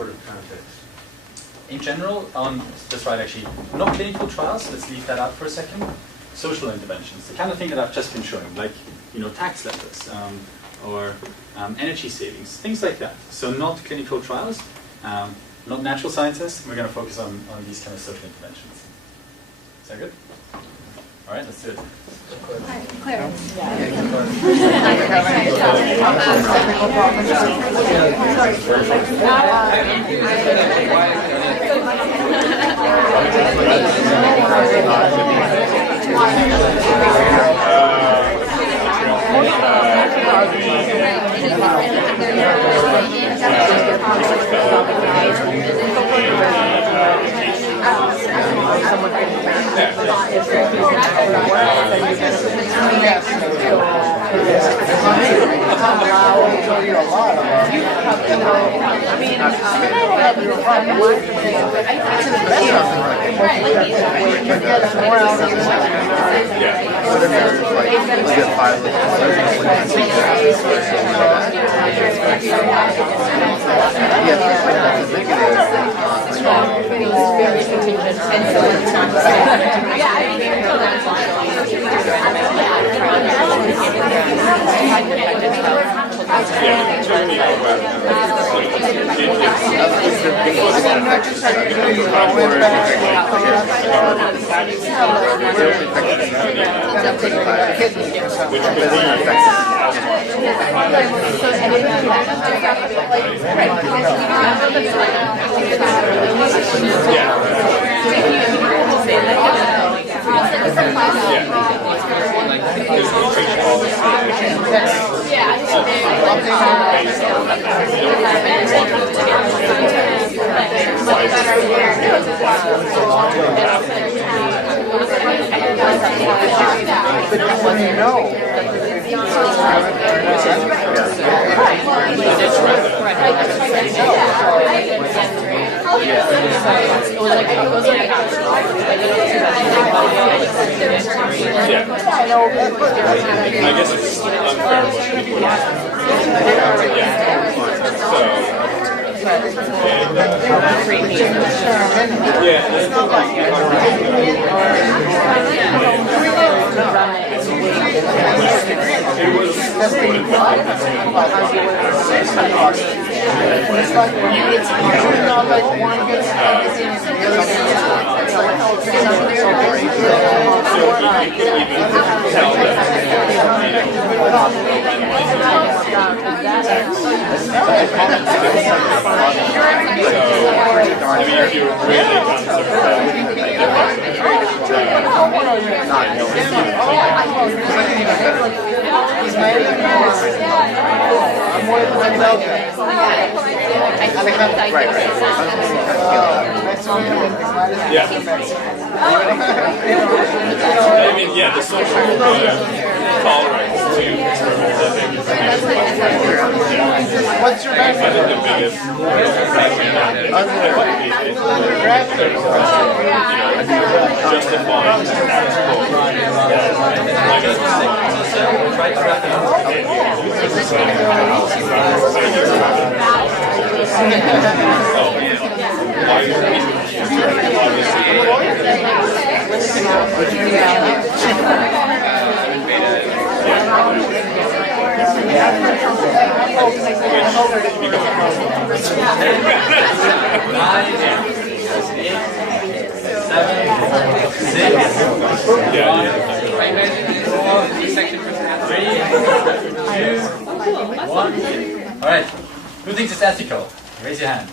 sort of context? In general, that's right actually, not clinical trials, let's leave that out for a second. Social interventions, the kind of thing that I've just been showing, like tax letters or energy savings, things like that. So not clinical trials, not natural sciences. We're going to focus on these kind of social interventions. Is that good? All right, let's do it. Claire. I guess it's unfair what people I mean, yeah, the social tolerance to experimental. What's your I think the biggest justifying Try to wrap it Alright, who thinks it's ethical? Raise your hand.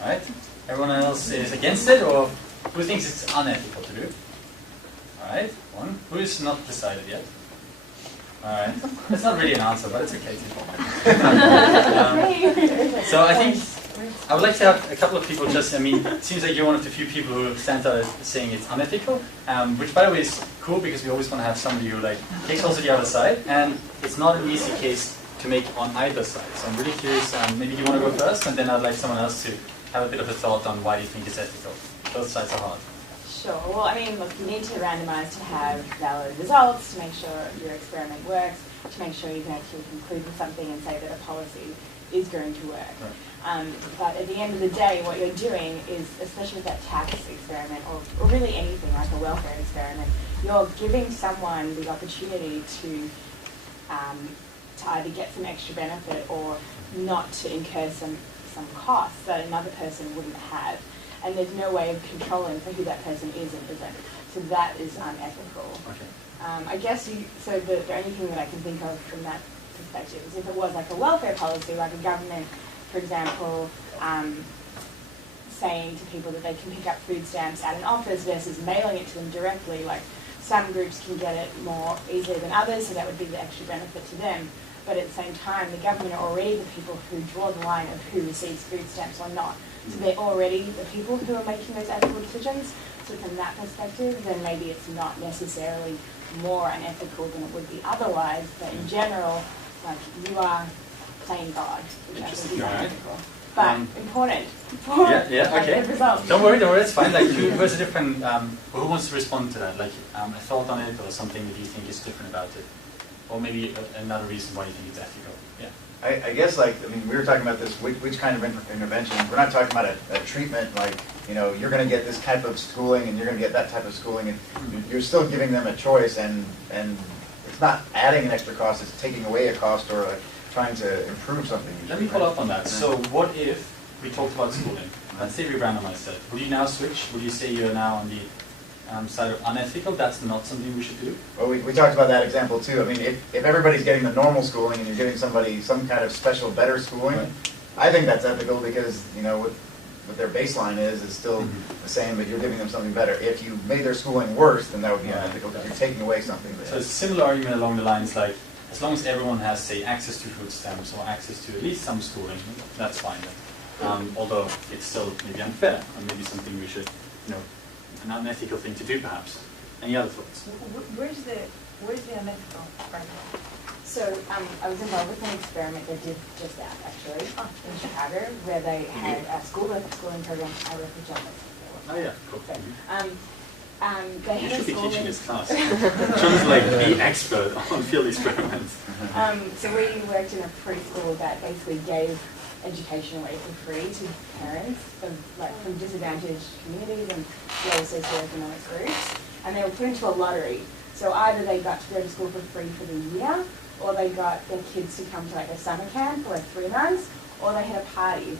Alright, everyone else is against it, or who thinks it's unethical to do? Alright, one. Who is not decided yet? Alright, that's not really an answer, but it's okay. So I think I would like to have a couple of people just, it seems like you're one of the few people who stand out as saying it's unethical, which by the way is cool because we always want to have somebody who takes also the other side, and it's not an easy case to make on either side. So I'm really curious, maybe you want to go first, and then I'd like someone else to have a bit of a thought on why you think it's ethical. Both sides are hard. Sure. Well, I mean, look, you need to randomise to have valid results, to make sure your experiment works, to make sure you can actually conclude with something and say that a policy is going to work. Right. But at the end of the day, what you're doing is, especially with that tax experiment, or really anything like a welfare experiment, you're giving someone the opportunity to either get some extra benefit or not to incur some costs that another person wouldn't have. And there's no way of controlling for who that person is and isn't. So that is unethical. Okay. I guess so the only thing that I can think of from that perspective is if it was like a welfare policy, like a government, for example, saying to people that they can pick up food stamps at an office versus mailing it to them directly. Like some groups can get it more easily than others, so that would be the extra benefit to them. But at the same time, the government are already the people who draw the line of who receives food stamps or not. So they're already the people who are making those ethical decisions. So from that perspective, then maybe it's not necessarily more unethical than it would be otherwise. But in general, like you are playing God, which I think is unethical. But important for okay. the results. Don't worry, it's fine. Like, who's a different? Who wants to respond to that? Like, a thought on it, or something that you think is different about it, or maybe another reason why you think it's ethical. Yeah. I guess, like, I mean, we were talking about this, which kind of intervention. We're not talking about a treatment like, you know, you're going to get this type of schooling and you're going to get that type of schooling, and you're still giving them a choice, and it's not adding an extra cost, it's taking away a cost or trying to improve something. Let me follow up on that. So what if we talked about schooling? Let's say we randomized it. Would you now switch? Would you say you're now on the side of unethical? That's not something we should do? Well, we talked about that example too. I mean, if everybody's getting the normal schooling and you're giving somebody some kind of special, better schooling, right. I think that's ethical because, you know, what their baseline is still the same, but you're giving them something better. If you made their schooling worse, then that would be unethical because you're taking away something. So it's a similar argument along the lines like, as long as everyone has, say, access to food stamps or access to at least some schooling, that's fine. Although it's still maybe unfair, and maybe something we should, you know, an unethical thing to do, perhaps. Any other thoughts? Where's the unethical right now? So I was involved with an experiment that did just that, actually, in Chicago, where they had a schooling program. I work with John. Oh yeah, cool. So, you should be teaching this class. John's like the expert on field experiments. So we worked in a preschool that basically gave education away for free to parents from disadvantaged communities and low socioeconomic groups, and they were put into a lottery. So either they got to go to school for free for the year, or they got their kids to come to like a summer camp for like 3 months, or they had a party.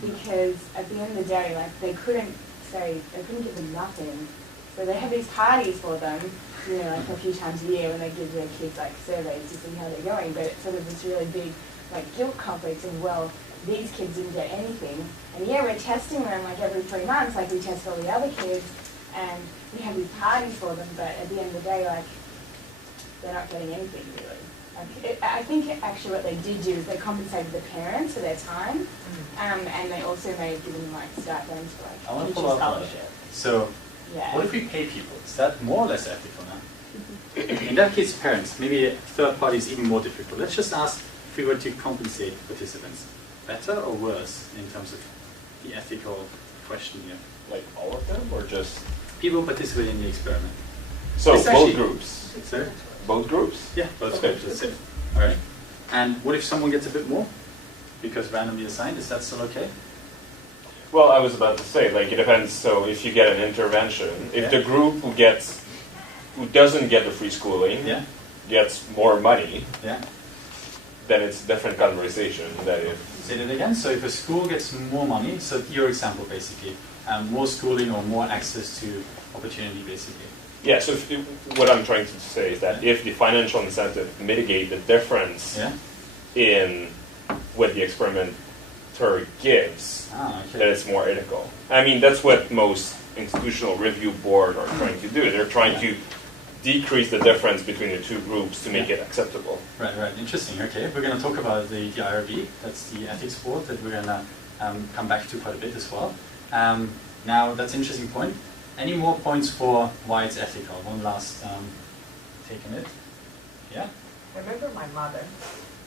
Because at the end of the day, like they couldn't give them nothing. So they have these parties for them, you know, like a few times a year when they give their kids like surveys to see how they're going. But it's sort of this really big like guilt complex of, well, these kids didn't get anything. And yeah, we're testing them like every 3 months, like we test all the other kids, and we have these parties for them, but at the end of the day, like, they're not getting anything really. Like, I think actually what they did do is they compensated the parents for their time, and they also may have given them like stipends for like teacher scholarship. So, what if we pay people? Is that more or less ethical now? In that case, parents, maybe a third party is even more difficult. Let's just ask if we were to compensate participants, better or worse in terms of the ethical question here? Like all of them, or just people participating in the experiment? So it's both groups. Sorry? Both groups? Yeah, both groups. That's it. All right. And what if someone gets a bit more because randomly assigned? Is that still okay? Well, I was about to say, like, it depends. So if you get an intervention, if the group who doesn't get the free schooling gets more money, then it's a different conversation. Say that again. So if a school gets more money, so your example basically, more schooling or more access to opportunity basically. Yeah, so what I'm trying to say is that if the financial incentive mitigate the difference in what the experimenter gives, then it's more ethical. I mean, that's what most institutional review board are trying to do. They're trying to decrease the difference between the two groups to make it acceptable. Right, right. Interesting. Okay, we're going to talk about the IRB. That's the ethics board that we're going to come back to quite a bit as well. Now, that's an interesting point. Any more points for why it's ethical? One last take on it. Yeah? I remember my mother.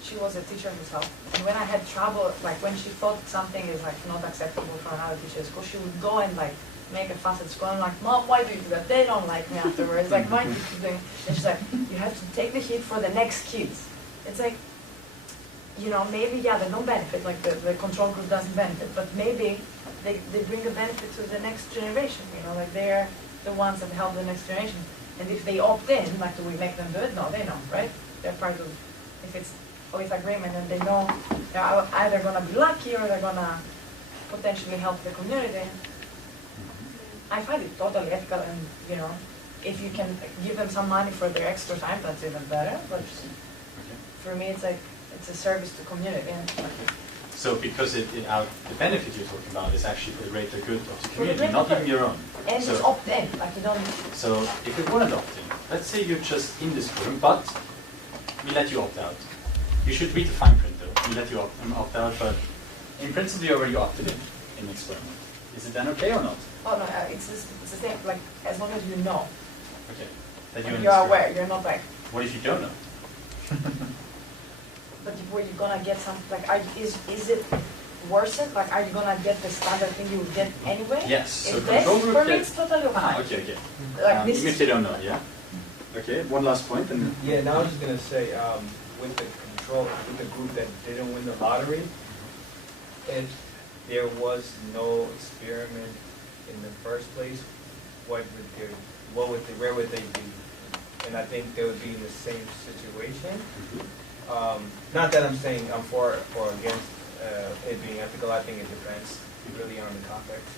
She was a teacher herself. And when I had trouble, like when she thought something is like not acceptable for another teacher at school, she would go and like make a fuss at school. I'm like, Mom, why do you do that? They don't like me afterwards. Like, why do you keep doing? And she's like, you have to take the hit for the next kids. It's like, you know, maybe, yeah, they don't benefit, like the control group doesn't benefit, but maybe they bring a benefit to the next generation, you know, like they're the ones that help the next generation. And if they opt in, like, do we make them do it? No, they know, right? They're part of, if it's with agreement, and they know they're either going to be lucky or they're going to potentially help the community. I find it totally ethical, and, you know, if you can give them some money for their extra time, that's even better. But for me, it's like, it's a service to community. So because the benefit you're talking about is actually for the greater good of the community, not even your own. And so, it's opt-in, like you don't... So if it weren't opt-in, let's say you're just in this room, but we let you opt out. You should read the fine print though. We let you opt out, but in principle you already opted in the experiment. Is it then okay or not? Oh no, it's the same, like, as long as you know. Okay. That You're aware, you're not like... What if you don't know? But were you gonna get some, like, is it worth it? Like, are you gonna get the standard thing you would get anyway? Yes. So if control group for me, it's totally fine. okay. Like this even if they don't know, yeah? Okay, one last point. And yeah, now I was just going to say, with the control, with the group that didn't win the lottery, if there was no experiment in the first place, where would they be? And I think they would be in the same situation. Not that I'm saying I'm for or against it being ethical. I think it depends really on the context.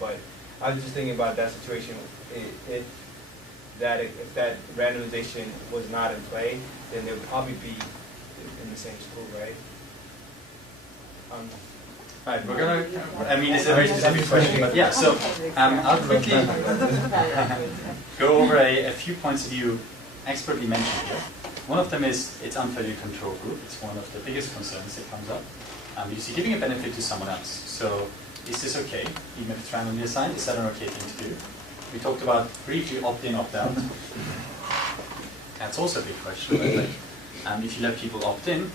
But I was just thinking about that situation. If that randomization was not in play, then they would probably be in the same school, right? Right, we're gonna. I mean, it's a very specific question, but yeah. So I'll quickly go over a few points that you expertly mentioned here. One of them is it's unfairly control group. It's one of the biggest concerns that comes up. Because you're giving a benefit to someone else. So is this okay? Even if it's randomly assigned, is that an okay thing to do? We talked about briefly opt-in, opt-out. That's also a big question. Right? Like, if you let people opt in,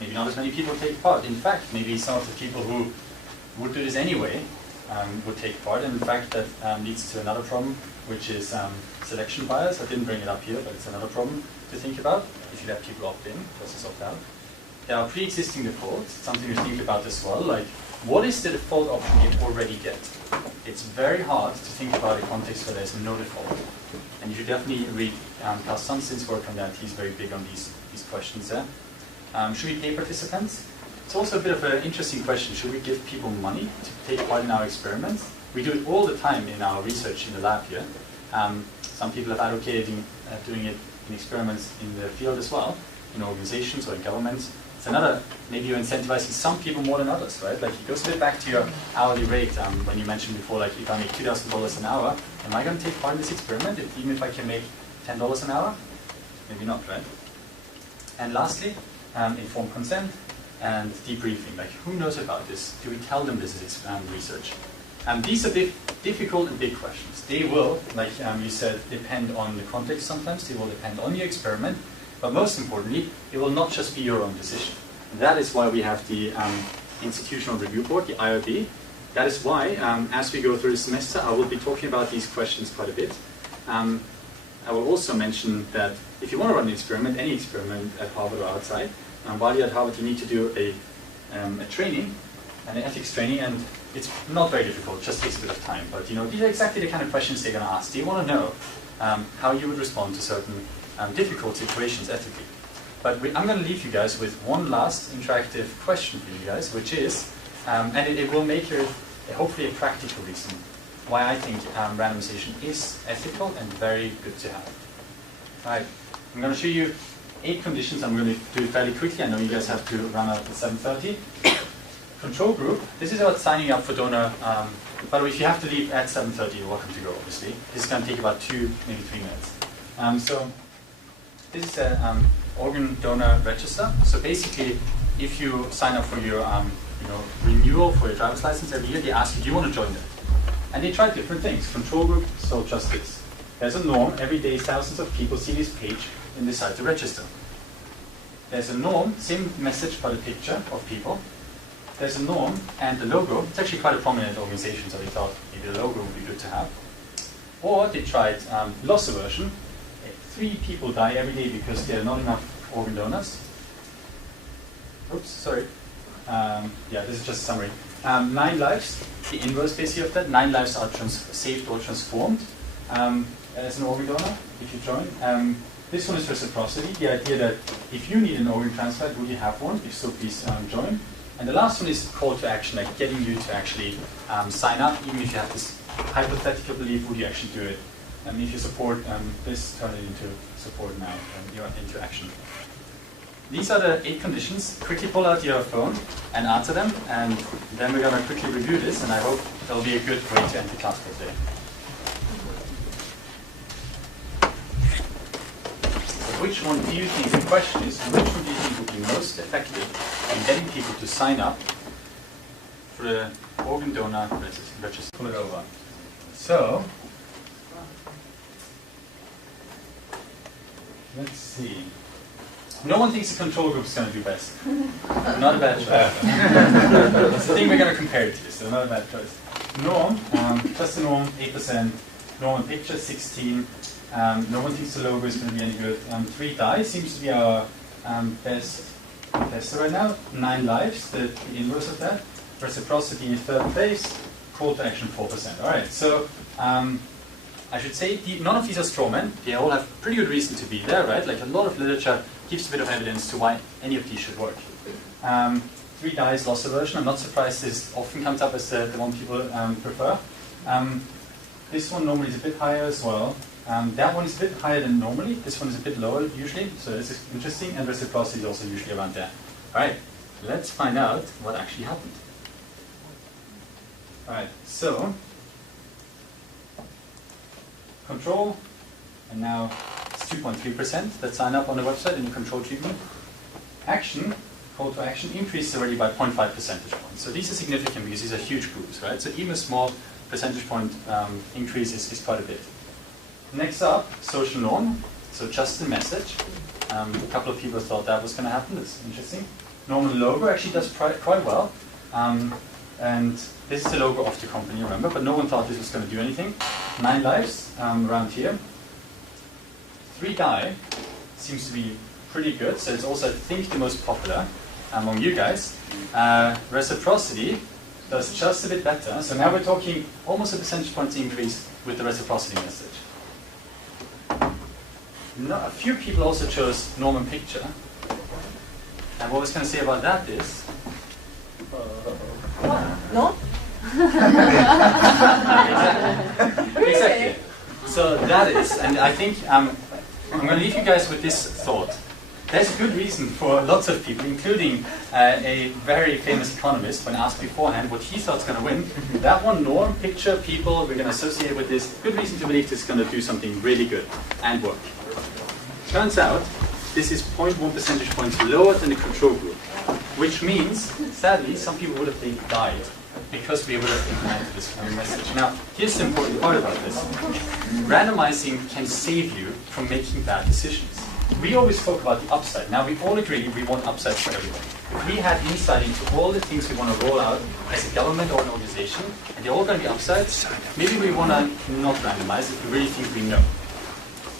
maybe not as many people take part. In fact, maybe some of the people who would do this anyway would take part. And in fact, that leads to another problem, which is selection bias. I didn't bring it up here, but it's another problem to think about if you let people opt in versus opt out. There are pre-existing defaults, something to think about as well. Like, what is the default option you already get? It's very hard to think about a context where there's no default. And you should definitely read Klaus Sunstein's work on that. He's very big on these questions there. Should we pay participants? It's also a bit of an interesting question. Should we give people money to take part in our experiments? We do it all the time in our research in the lab here. Some people have advocated doing it in experiments in the field as well, in organizations or in governments. It's another, maybe you're incentivizing some people more than others, right? Like, it goes a bit back to your hourly rate when you mentioned before, like, if I make $2,000 an hour, am I going to take part in this experiment even if I can make $10 an hour? Maybe not, right? And lastly, informed consent and debriefing. Like, who knows about this? Do we tell them this is research? These are difficult and big questions. They will, like you said, depend on the context sometimes. They will depend on your experiment. But most importantly, it will not just be your own decision. And that is why we have the Institutional Review Board, the IRB. That is why, as we go through the semester, I will be talking about these questions quite a bit. I will also mention that if you want to run an experiment, any experiment at Harvard or outside, while you're at Harvard, you need to do a training, an ethics training, and it's not very difficult, it just takes a bit of time. But, you know, these are exactly the kind of questions they're going to ask. Do you want to know how you would respond to certain difficult situations ethically? But I'm going to leave you guys with one last interactive question for you guys, which is, and it will make you hopefully a practical reason why I think randomization is ethical and very good to have. Right. I'm going to show you 8 conditions. I'm going to do it fairly quickly. I know you guys have to run out at 7:30. Control group. This is about signing up for donor. By the way, if you have to leave at 7:30, you're welcome to go, obviously. This is going to take about 2, maybe 3 minutes. So this is an organ donor register. So basically, if you sign up for your renewal for your driver's license every year, they ask you, do you want to join that? And they try different things. Control group, so just this. There's a norm. Every day, thousands of people see this page and decide to register. There's a norm, same message but a picture of people. there's a norm and the logo. It's actually quite a prominent organization, so they thought maybe the logo would be good to have. Or they tried loss aversion. 3 people die every day because there are not enough organ donors. Oops, sorry. Yeah, this is just a summary. 9 lives, the inverse basically of that. 9 lives are saved or transformed as an organ donor if you join. This one is reciprocity, the idea that if you need an organ transplant, will you have one? If so, please join. And the last one is call to action, like getting you to actually sign up, even if you have this hypothetical belief, would you actually do it? And if you support this, turn it into support now, and you're into action. These are the 8 conditions. Quickly pull out your phone and answer them, and then we're going to quickly review this, and I hope it'll be a good way to end the class for today. So which one do you think, the question is, which one do you think would be most effective in getting people to sign up for the organ donor register? Pull it over. So, let's see. No one thinks the control group is going to do best. Not a bad choice. That's the thing we're going to compare it to, so not a bad choice. Norm, just the norm, 8%. Norm and picture, 16. No one thinks the logo is going to be any good. 3 die seems to be our best tester right now. 9 lives, the inverse of that. Reciprocity in 3rd place. Call to action, 4%. All right, so I should say none of these are straw men. They all have pretty good reason to be there, right? Like a lot of literature gives a bit of evidence to why any of these should work. 3 dies, loss aversion. I'm not surprised this often comes up as the one people prefer. This one normally is a bit higher as well. That one is a bit higher than normally. This one is a bit lower usually, so this is interesting. And reciprocity is also usually around there. All right, let's find out what actually happened. All right, so control, and now it's 2.3% that sign up on the website in the control treatment. Action, call to action, increased already by 0.5 percentage points. So these are significant because these are huge groups, right? So even a small percentage point increase is quite a bit. Next up, social norm. So just the message. A couple of people thought that was going to happen. That's interesting. Normal logo actually does quite well. And this is the logo of the company, remember, but no one thought this was going to do anything. 9 lives around here. 3 die seems to be pretty good, so it's also, I think, the most popular among you guys. Reciprocity does just a bit better, so now we're talking almost a percentage point increase with the reciprocity message. A few people also chose norm and picture, and what I was going to say about that is... No? Exactly. So that is, and I think I'm going to leave you guys with this thought. There's a good reason for lots of people, including a very famous economist, when asked beforehand what he thought was going to win. That one, norm, picture, people, we're going to associate with this. Good reason to believe this is going to do something really good and work. Turns out, this is 0.1 percentage points lower than the control group, which means, sadly, some people would have died because we would have implemented this kind of message. Now, here's the important part about this. Randomizing can save you from making bad decisions. We always spoke about the upside. Now, we all agree we want upsides for everyone. If we had insight into all the things we want to roll out as a government or an organization, and they're all going to be upsides, maybe we want to not randomize if we really think we know.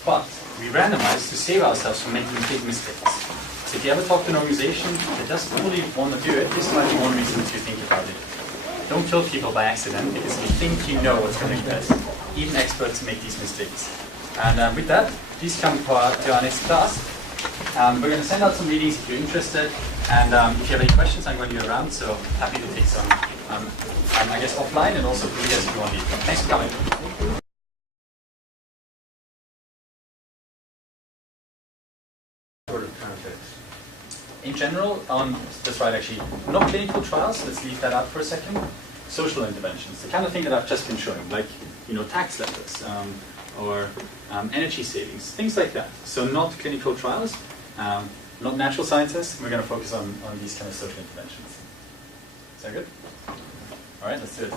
But we randomize to save ourselves from making big mistakes. So if you ever talk to an organization that doesn't really want to do it, this might be one reason to think about it. Don't kill people by accident, because you think you know what's going to be best. Even experts make these mistakes. And with that, please come to our next class. We're going to send out some readings if you're interested. And if you have any questions, I'm going to be around, so happy to take some, I guess, offline, and also for you guys if you want to leave. Thanks for coming. In general, that's right actually, not clinical trials, let's leave that out for a second. Social interventions, the kind of thing that I've just been showing, like tax letters or energy savings, things like that. So not clinical trials, not natural sciences, we're going to focus on these kind of social interventions. Is that good? All right, let's do it.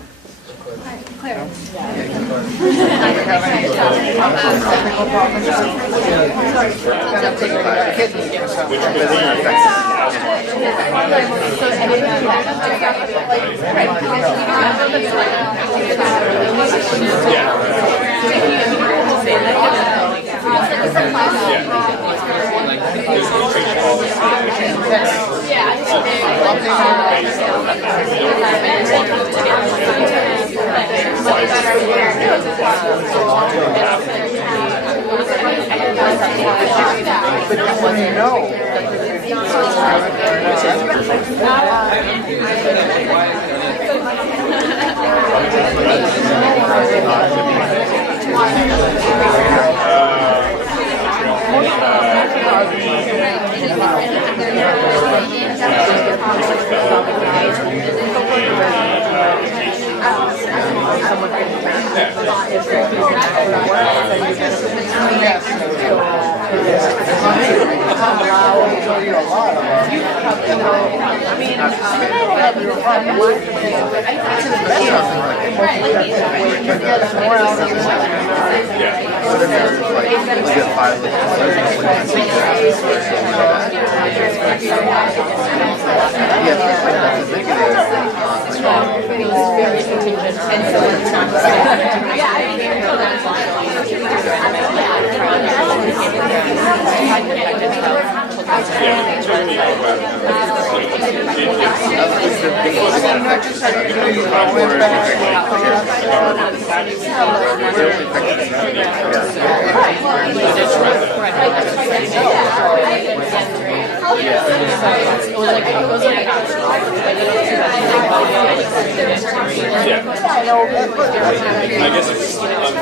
I guess it's unfair.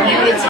It was